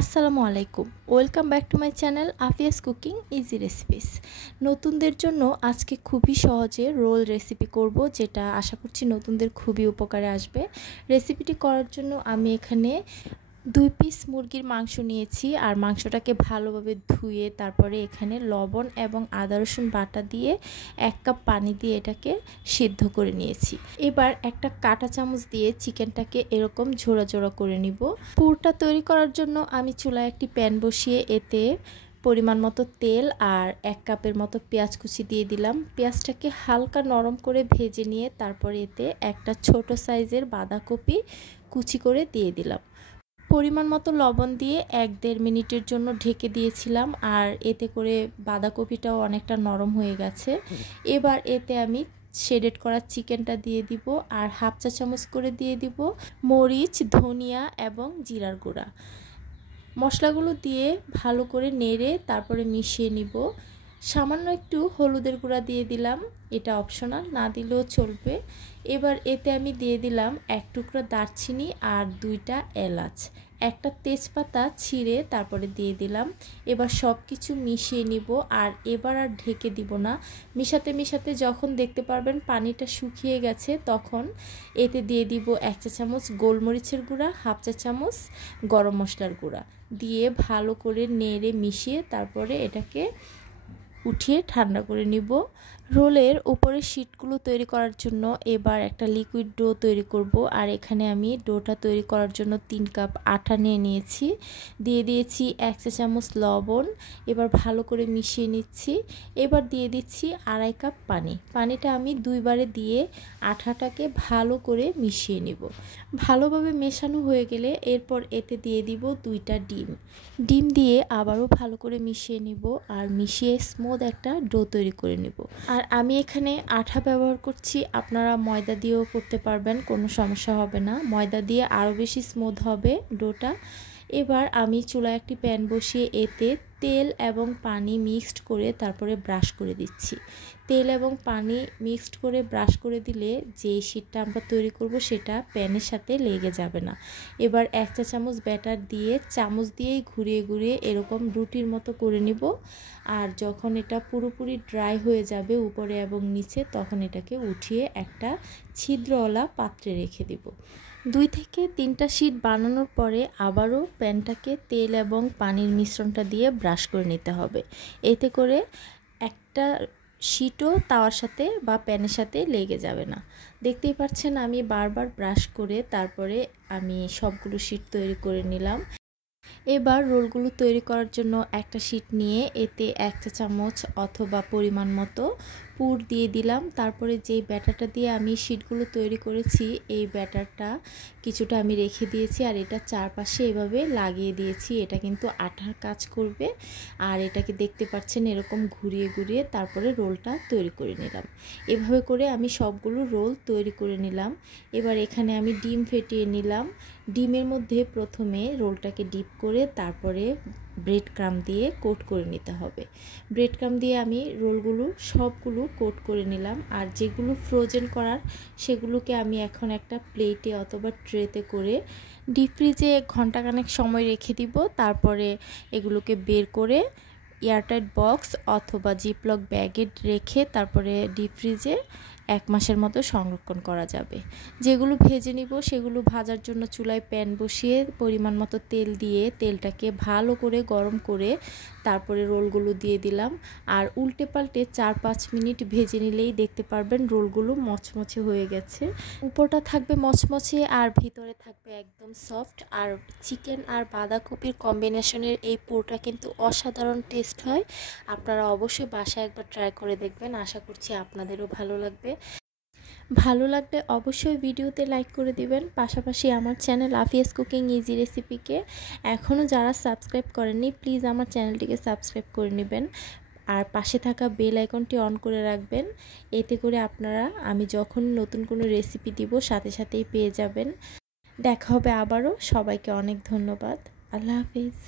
আসসালামু আলাইকুম, welcome back to my channel Afia's cooking easy recipes. নতুনদের জন্য আজকে খুবই সহজে রোল রেসিপি করব, যেটা আশা করছি নতুনদের খুবই উপকারে আসবে। রেসিপিটি করার জন্য আমি এখানে 2 পিস মুরগির মাংস নিয়েছি, আর মাংসটাকে ভালোভাবে ধুয়ে তারপরে এখানে লবণ এবং আদা রসুন বাটা দিয়ে 1 কাপ পানি দিয়ে এটাকে সিদ্ধ করে নিয়েছি। এবার একটা কাঁটা চামচ দিয়ে চিকেনটাকে এরকম ঝোড়া ঝোড়া করে নিব। পুরটা তৈরি করার জন্য আমি চুলায় একটি প্যান বসিয়ে এতে পরিমাণ মতো তেল আর 1 কাপের মতো পেঁয়াজ কুচি দিয়ে দিলাম। পেঁয়াজটাকে হালকা নরম করে ভেজে নিয়ে তারপরে এতে একটা ছোট সাইজের বাঁধাকপি কুচি করে দিয়ে দিলাম। পরিমাণ মতো লবণ দিয়ে 1-1.5 মিনিটের জন্য ঢেকে দিয়েছিলাম, আর এতে করে বাঁধাকপিটাও অনেকটা নরম হয়ে গেছে। এবার এতে আমি শেডেড করা চিকেনটা দিয়ে দিব, আর 1/2 চা চামচ করে দিয়ে দিব মরিচ, ধনিয়া এবং জিরার গুঁড়া। মশলাগুলো দিয়ে ভালো করে নেড়ে তারপরে মিশিয়ে নিব। সামান্য একটু হলুদের গুঁড়া দিয়ে দিলাম, এটা অপশনাল, না দিলেও চলবে। এবার এতে আমি দিয়ে দিলাম 1 টুকরা দারচিনি আর 2টা এলাচ, একটা তেজপাতা ছিঁড়ে তারপরে দিয়ে দিলাম। এবার সব কিছু মিশিয়ে নিব, আর এবার আর ঢেকে দিব না। মিশাতে মিশাতে যখন দেখতে পারবেন পানিটা শুকিয়ে গেছে, তখন এতে দিয়ে দিব 1 চা চামচ গোলমরিচের গুঁড়া, 1/2 চা চামচ গরম মশলার গুঁড়া দিয়ে ভালো করে নেড়ে মিশিয়ে তারপরে এটাকে উঠিয়ে ঠান্ডা করে নিব। রোলের উপরের শীটগুলো তৈরি করার জন্য এবার একটা লিকুইড ডো তৈরি করব, আর এখানে আমি ডোটা তৈরি করার জন্য 3 কাপ আটা নিয়ে নিয়েছি। দিয়ে দিয়েছি 1 চা চামচ লবণ, এবার ভালো করে মিশিয়ে নিচ্ছি। এবার দিয়ে দিচ্ছি 2.5 কাপ পানি। পানিটা আমি 2 বারে দিয়ে আটাটাকে ভালো করে মিশিয়ে নিব। ভালোভাবে মেশানো হয়ে গেলে এরপর এতে দিয়ে দিব 2টা ডিম দিয়ে আবারও ভালো করে মিশিয়ে নিব, আর মিশিয়ে স্মুথ একটা ডো তৈরি করে নিব। আর আমি এখানে আটা ব্যবহার করছি, আপনারা ময়দা দিয়েও করতে পারবেন, কোনো সমস্যা হবে না। ময়দা দিয়ে আরও বেশি স্মুথ হবে ডোটা। এবার আমি চুলায় একটি প্যান বসিয়ে এতে তেল এবং পানি মিক্সড করে তারপরে ব্রাশ করে দিচ্ছি। তেল এবং পানি মিক্সড করে ব্রাশ করে দিলে যে শীটটা আমরা তৈরি করব সেটা প্যানের সাথে লেগে যাবে না। এবার 1 চা চামচ ব্যাটার দিয়ে চামচ দিয়েই ঘুরিয়ে ঘুরিয়ে এরকম রুটির মতো করে নিব। আর যখন এটা পুরোপুরি ড্রাই হয়ে যাবে উপরে এবং নিচে, তখন এটাকে উঠিয়ে একটা ছিদ্রওয়ালা পাত্রে রেখে দিব। 2 থেকে 3টা শীট বানানোর পরে আবারও প্যানটাকে তেল এবং পানির মিশ্রণটা দিয়ে ব্রাশ করে নিতে হবে। এতে করে একটা শীটও তাওয়ার সাথে বা প্যানের সাথে লেগে যাবে না। দেখতেই পাচ্ছেন আমি বারবার ব্রাশ করে তারপরে আমি সবগুলো শীট তৈরি করে নিলাম। এবার রোলগুলো তৈরি করার জন্য একটা শীট নিয়ে এতে 1 চা চামচ অথবা পরিমাণ মতো পুর দিয়ে দিলাম। তারপরে যেই ব্যাটারটা দিয়ে আমি শীটগুলো তৈরি করেছি, এই ব্যাটারটা কিছুটা আমি রেখে দিয়েছি, আর এটা চারপাশে এভাবে লাগিয়ে দিয়েছি। এটা কিন্তু আঠার কাজ করবে। আর এটাকে দেখতে পাচ্ছেন এরকম ঘুরিয়ে ঘুরিয়ে তারপরে রোলটা তৈরি করে নিলাম। এভাবে করে আমি সবগুলো রোল তৈরি করে নিলাম। এবার এখানে আমি ডিম ফেটিয়ে নিলাম। ডিমের মধ্যে প্রথমে রোলটাকে ডিপ করে তারপরে ব্রেড ক্রাম দিয়ে কোট করে নিতে হবে। ব্রেড ক্রাম দিয়ে আমি রোলগুলো সবগুলো কোট করে নিলাম, আর যেগুলো ফ্রোজেন করার সেগুলোকে আমি এখন একটা প্লেটে অথবা ট্রেতে করে ডিপ ফ্রিজে ঘন্টাখানেক সময় রেখে দিব। তারপরে এগুলোকে বের করে এয়ারটাইট বক্স অথবা জিপলক ব্যাগে রেখে তারপরে ডিপ ফ্রিজে 1 মাসের মতো সংরক্ষণ করা যাবে। যেগুলো ভেজে নিব সেগুলো ভাজার জন্য চুলায় প্যান বসিয়ে পরিমাণ মতো তেল দিয়ে তেলটাকে ভালো করে গরম করে তারপরে রোলগুলো দিয়ে দিলাম, আর উল্টে পাল্টে 4-5 মিনিট ভেজে নিলেই দেখতে পারবেন রোলগুলো মচমচে হয়ে গেছে। উপরটা থাকবে মচমচে আর ভিতরে থাকবে একদম সফট। আর চিকেন আর বাঁধাকপির কম্বিনেশনের এই পুরটা কিন্তু অসাধারণ টেস্ট হয়। আপনারা অবশ্যই বাসায় একবার ট্রাই করে দেখবেন, আশা করছি আপনাদেরও ভালো লাগবে। ভালো লাগলে অবশ্যই ভিডিওতে লাইক করে দিবেন। পাশাপাশি আমার চ্যানেল আফিয়াস কুকিং ইজি রেসিপিকে এখনও যারা সাবস্ক্রাইব করেননি, প্লিজ আমার চ্যানেলটিকে সাবস্ক্রাইব করে নেবেন, আর পাশে থাকা বেল আইকনটি অন করে রাখবেন। এতে করে আপনারা আমি যখন নতুন কোনো রেসিপি দিব সাথে সাথেই পেয়ে যাবেন। দেখা হবে আবারও। সবাইকে অনেক ধন্যবাদ। আল্লাহ হাফিজ।